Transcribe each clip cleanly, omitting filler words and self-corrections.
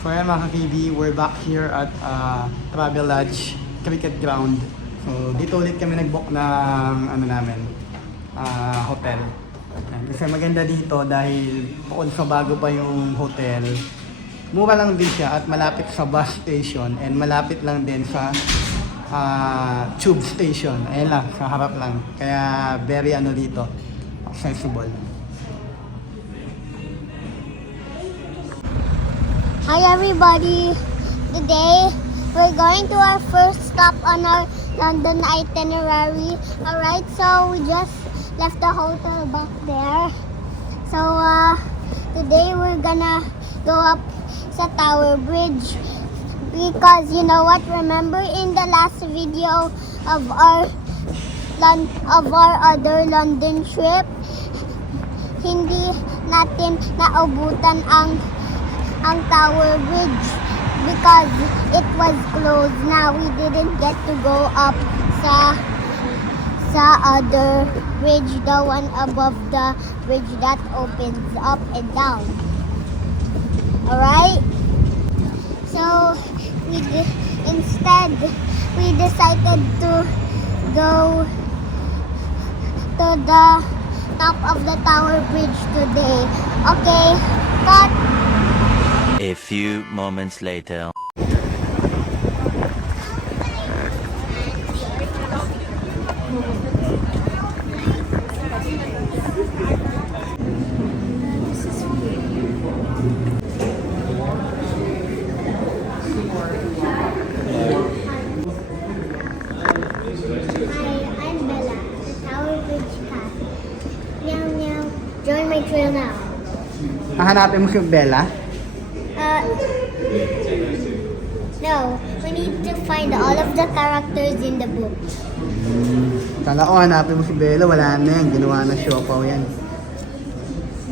So ayan mga ka-KB, we're back here at Travel Lodge Cricket Ground. So dito ulit kami nag-book ng hotel. Ayan, kasi maganda dito dahil bukod sa bago pa yung hotel, mura lang din siya at malapit sa bus station and malapit lang din sa tube station. Ayan lang, sa harap lang. Kaya very dito, accessible. Hi everybody! Today, we're going to our first stop on our London itinerary. Alright, so we just left the hotel back there. So, today we're gonna go up sa Tower Bridge. Because, you know what, remember in the last video of our other London trip, hindi natin naubutan ang Tower Bridge because it was closed. Now we didn't get to go up sa other bridge, the one above the bridge that opens up and down. Alright? So instead we decided to go to the top of the Tower Bridge today. Okay, cut! A few moments later. I'm Bella, the Tower Bridge cat. Meow meow. Join my trail now. Hahanapin mo si Bella? No, we need to find all of the characters in the book. Kala ko hanapin mo si Bella, wala na yan. Ginawa na siopaw yan.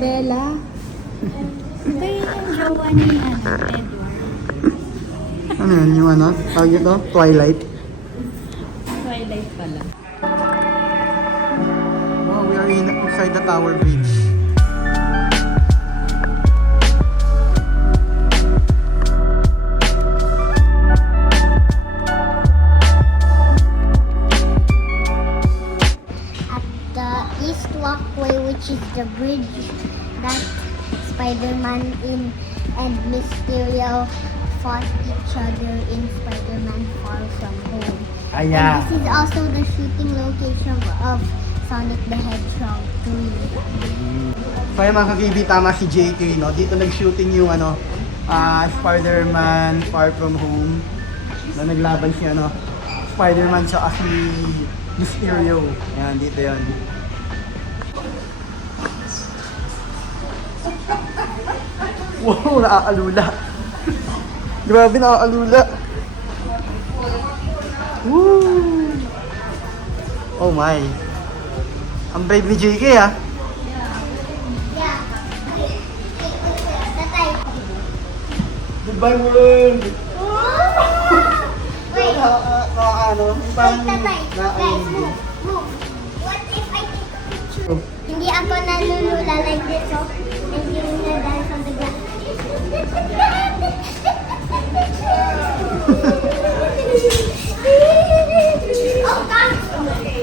Bella? Kayo yung jowa ni Edward. Ano yan? Yung tawag ito? Twilight? Twilight pala. Oh, we are inside the Tower Bridge. East Walkway, which is the bridge that Spider-Man and Mysterio fought each other in Spider-Man Far From Home. And this is also the shooting location of Sonic the Hedgehog 3. Kaya mga ka-KB, tama si JK, no? Dito nag-shooting yung Spider-Man Far From Home na naglaban si Spider-Man sa si Mysterio. Yan, dito yan. Wow, nakaalula. Grabe, nakaalula. Woo! Oh my. Ang brave ni JK, ah. Yeah. Tatay. Goodbye, world! Wait. Parang Tatay. Guys, move. Move. What if I take a picture? Hindi ako nalulula like this, oh. And you will dance on the ground. Oh, gosh!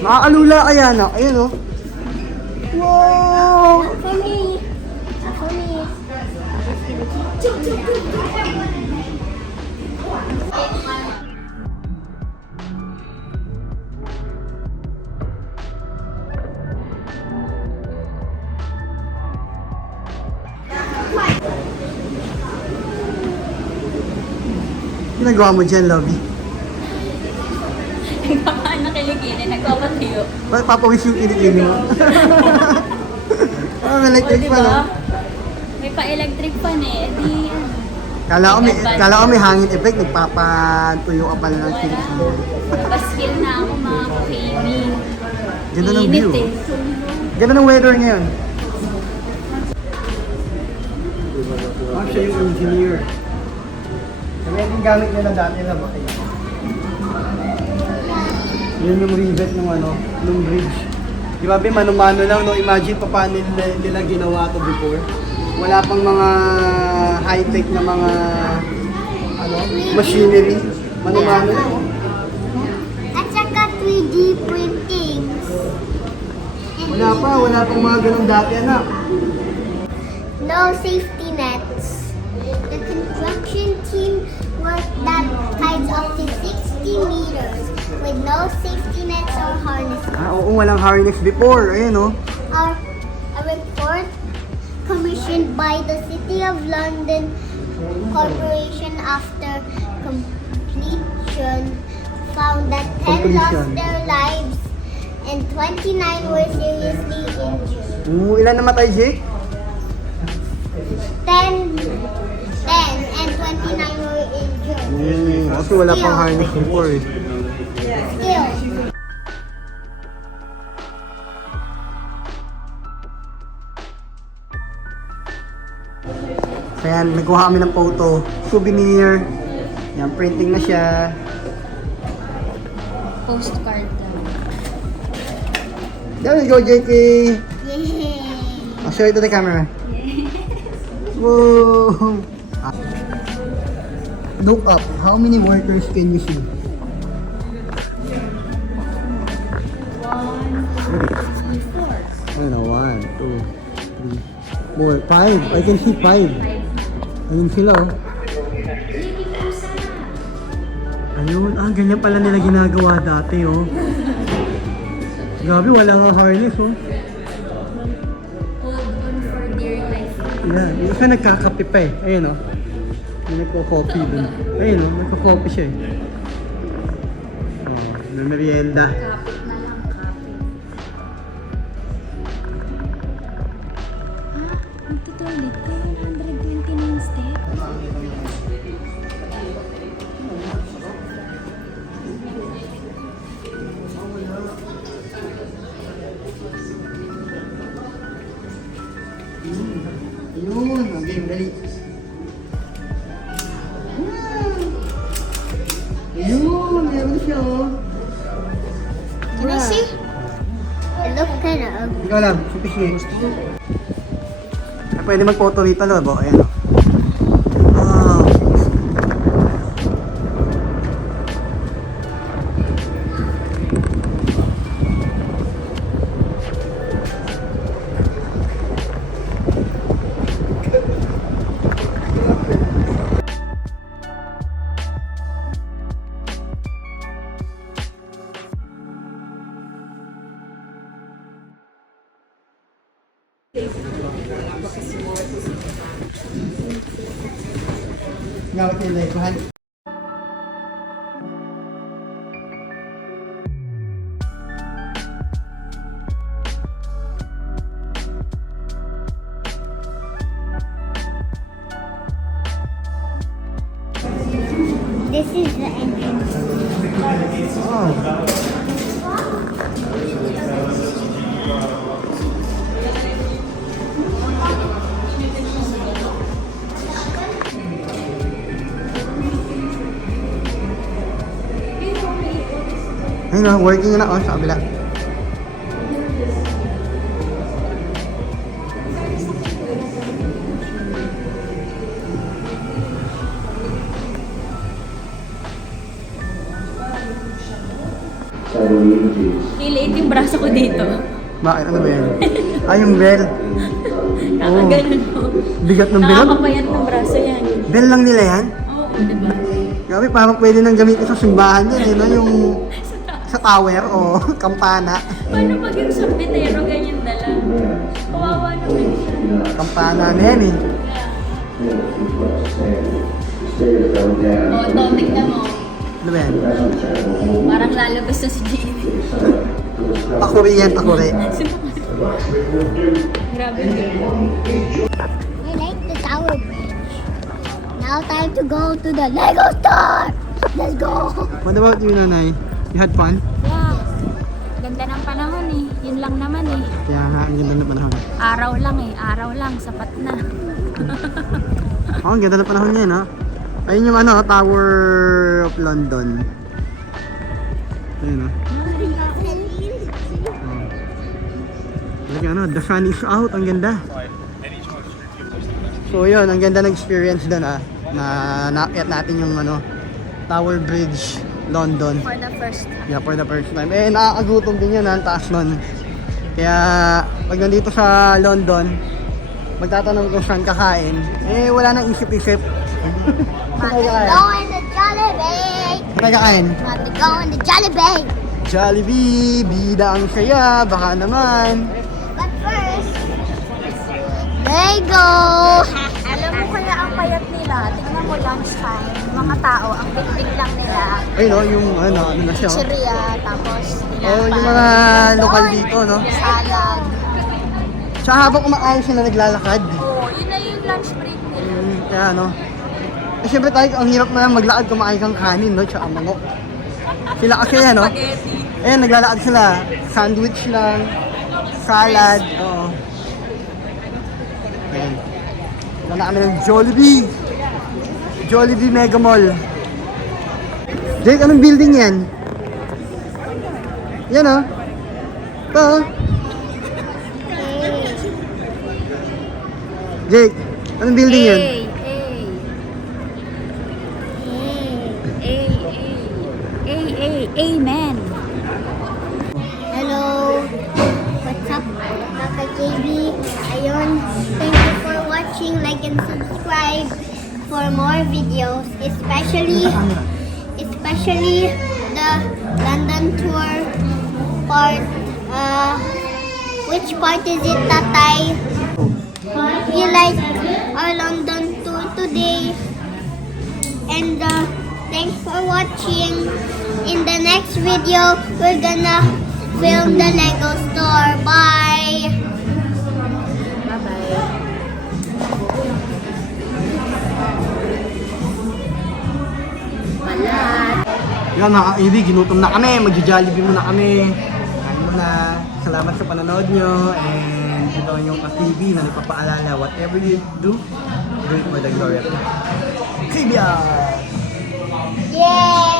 Nakaalula kaya na. Ayun, oh. Wow! For me. For me. Ginagawa mo dyan, Lovey? Nagpapaano kilikinin, nagpapatayo. Papawis yung kinikini mo. Oh, may electric Diba? fan, oh. May pa-electric fan eh. Di, Kala ko may hangin effect, nagpapatuyo ka pala ng kinikini. paskill na ako mga ka-KB. Ganda ng Init view. eh. Ganda ng weather ngayon. Siya yung engineer. Kaya yung gamit niya na dati na bakit. Yun yung rivet ng ng bridge. Grabe, mano-mano lang, no? Imagine pa paano nila ginawa to before. Wala pang mga high-tech na mga ano, machinery. Mano-mano na. Oh. At saka 3D printings. Wala pang mga ganun dati, anak. No safety nets. The construction team worked that heights up to 60 meters with no safety nets or harnesses. Oo, walang harness before. Ayun, oh. A report commissioned by the City of London Corporation after completion found that 10 lost Completion. their lives and 29 were seriously injured. Ilan namatay, Jake? 10 and 29 were injured. Kasi wala pang harness before, eh. Still, So yan, nagkuha kami ng photo. Souvenir. Yan, printing na siya. Postcard lang. There we go, JK! yay! I'll show it to the camera. Whoa! Look up. How many workers can you see? 1, 2, 3, 4. I don't know. 1, 2, 3, 4, 5. I can see 5. Ayun sila, oh. Ayun. Ganyan pala nila ginagawa dati, oh. Grabe, wala nga harness, oh. Hold on for dear life. Yan. Yung isa nagkakape pa, eh. Ayun, oh. May nagko-coffee dun. Ayun, oh. Nagko-coffee siya, eh. Oh, may merienda. Kapit na lang, kapit. Ha? Magtutulit ka? 129 steps? Ayun. Okay, dali. Ayun. Meron siya, oh. Can I see? It looks kind of ugly. Ikaw lang, sipis niya. Ay, pwede mag-photo rito, Lobo. Ayan, oh. Wow. Gawat nila ikuhan. This is the entrance. Oh. Ayun na, working na, oh, sa kabila. Liliit yung braso ko dito. Bakit? Ano ba yan? Yung bell. Nakaganon po. Bigat ng bell? Nakakapayat ng braso yan. Bell lang nila yan? Oo, diba? Grabe, parang pwede nang gamitin sa simbahan yan, eh, no? Yung sa tower o kampana. Paano pag yung sorbetero ganyan dala? Kawawa naman siya. Kampana na yan, eh. Oo, to, tignan mo. Ano ba yan? Parang lalabas na si Gini. Takuri yan, takuri. Grabe. I like the tower bridge. Now time to go to the Lego store. Let's go. What about you, Nanay? You had fun? Yeah. Ganda ng panahon eh. Yun lang naman eh. Kaya nga, ang ganda ng panahon. Araw lang eh. Araw lang. Sapat na. Oh, ang ganda ng panahon niya, no? Ayun yung ano, Tower of London. Ayun, no? Oh. Like, ano, the sun is out. Ang ganda. So yun, ang ganda ng experience doon na naakyat natin yung Tower Bridge, London. For the first time. Yeah, for the first time. Eh, nakakagutom din yun, ang taas nun. Kaya, pag nandito sa London, magtatanong kung saan kakain, eh, wala nang isip-isip. Saan kayo kakain? Go in the Jollibee! Saan kayo kakain? Got to go in the Jollibee! Jollibee, bida ang saya, baka naman. But first, there you go! Alam mo kaya ang payat nila, tingnan mo lunchtime, mga tao, ang big lang nila. Ay, no, yung ano na siya. Chicheria, tapos Oh, yung mga lokal dito, no? salad. Sa habang kumakain sila naglalakad. Oh, yun na yung lunch break nila. Kaya ano. Eh, syempre tayo, ang hirap na maglakad kumain kang kanin, no? Tsaka manok. Sila kasi yan, no? Spaghetti. Eh, naglalakad sila. Sandwich lang. Salad. Oo. Ayan. Wala kami ng Jollibee. Jollibee Mega Mall. Jake, anong building yan? Yan, oh. Ito, oh. Jake, anong building yan? Amen. Hello! What's up, Kaka JB? Ayun, thank you for watching, like and subscribe for more videos, especially the London tour part. Which part is it, Tatay? If you like our London tour today, and thanks for watching. In the next video, we're gonna film the Lego store. Bye! Yan mga kaibig, ginutom na kami, magja-Jollibee muna kami. Kain muna. Salamat sa panonood nyo. And ito yung TV na nagpapaalala, whatever you do it for the glory of God. Trivia! Yay!